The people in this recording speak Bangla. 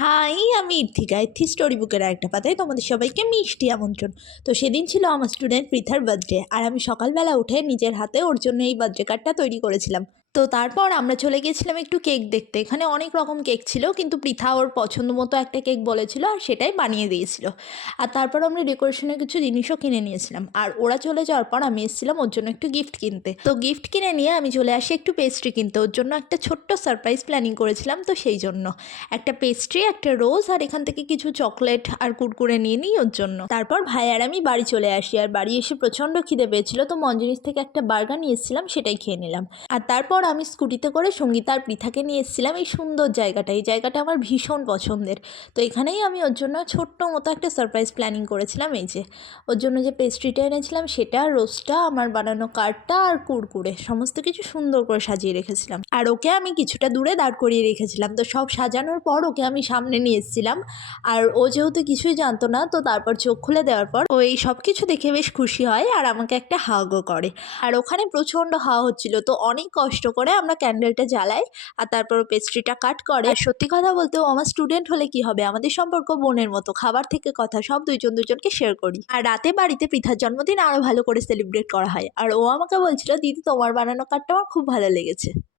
হাই, আমি ইর্থিকা। স্টোরি বুকের একটা পাতায় তোমাদের সবাইকে মিষ্টি আমন্ত্রণ। তো সেদিন ছিল আমার স্টুডেন্ট পৃথার বার্থডে, আর আমি সকালবেলা উঠে নিজের হাতে ওর জন্য এই বার্থডে কার্ডটা তৈরি করেছিলাম। তো তারপর আমরা চলে গিয়েছিলাম একটু কেক দেখতে। এখানে অনেক রকম কেক ছিল, কিন্তু পৃথা ওর পছন্দ মতো একটা কেক বলেছিল আর সেটাই বানিয়ে দিয়েছিল। আর তারপর আমরা ডেকোরেশনের কিছু জিনিসও কিনে নিয়েছিলাম। আর ওরা চলে যাওয়ার পর আমি এসেছিলাম ওর জন্য একটু গিফট কিনতে। তো গিফট কিনে নিয়ে আমি চলে আসি একটু পেস্ট্রি কিনতে। ওর জন্য একটা ছোট্ট সারপ্রাইজ প্ল্যানিং করেছিলাম, তো সেই জন্য একটা পেস্ট্রি, একটা রোজ, আর এখান থেকে কিছু চকলেট আর কুরকুরে নিয়ে নিই ওর জন্য। তারপর ভাই আর আমি বাড়ি চলে আসি। আর বাড়ি এসে প্রচণ্ড খিদে পেয়েছিল, তো মঞ্জুরিস থেকে একটা বার্গার নিয়ে এসেছিলাম, সেটাই খেয়ে নিলাম। আর তারপর আমি স্কুটিতে করে সঙ্গীতা আর পৃথাকে নিয়ে এসেছিলাম এই সুন্দর জায়গাটা। এই জায়গাটা আমার ভীষণ পছন্দের। তো এখানেই আমি ওর জন্য ছোট্ট মতো একটা সারপ্রাইজ প্ল্যানিং করেছিলাম। এই যে ওর জন্য যে পেস্ট্রিটা এনেছিলাম সেটা, রোজটা, আমার বানানো কার্ডটা আর কুরকুরে, সমস্ত কিছু সুন্দর করে সাজিয়ে রেখেছিলাম। আর ওকে আমি কিছুটা দূরে দাঁড় করিয়ে রেখেছিলাম। তো সব সাজানোর পর ওকে আমি সামনে নিয়ে এসেছিলাম। আর ও যেহেতু কিছুই জানতো না, তো তারপর চোখ খুলে দেওয়ার পর ও এই সব কিছু দেখে বেশ খুশি হয় আর আমাকে একটা হাগও করে। আর ওখানে প্রচণ্ড হাওয়া হচ্ছিল, তো অনেক কষ্ট করে আমরা ক্যান্ডেলটা জ্বালাই। আর তারপর ও পেস্ট্রিটা কাট করে। আর সত্যি কথা বলতে ও আমার স্টুডেন্ট হলে কি হবে, আমাদের সম্পর্ক বোনের মতো, খাবার থেকে কথা সব দুইজন দুজনকে শেয়ার করি। আর রাতে বাড়িতে পৃথার জন্মদিন আরও ভালো করে সেলিব্রেট করা হয়। আর ও আমাকে বলছিল, দিদি তোমার বানানো কার্ডটা আমার খুব ভালো লেগেছে।